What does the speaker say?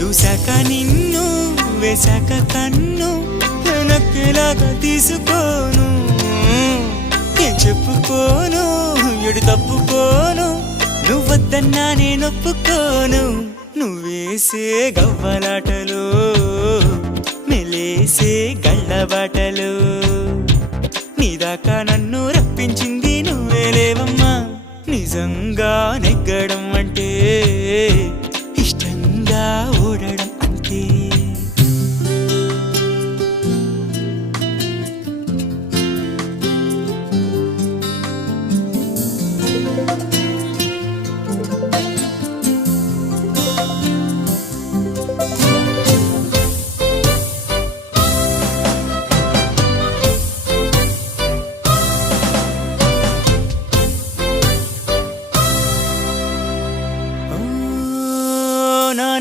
చూశాక నిన్ను వేశాక కన్ను నక్కేలాగా తీసుకోను ఏం చెప్పుకోను ఎడు తప్పుకోను నువ్వద్దన్నా నేనొప్పుకోను నువ్వేసే గవ్వలాటలు మెలేసే గళ్ళబాటలు నీదాకా నన్ను రప్పించింది నువ్వేలేవమ్మా నిజంగానే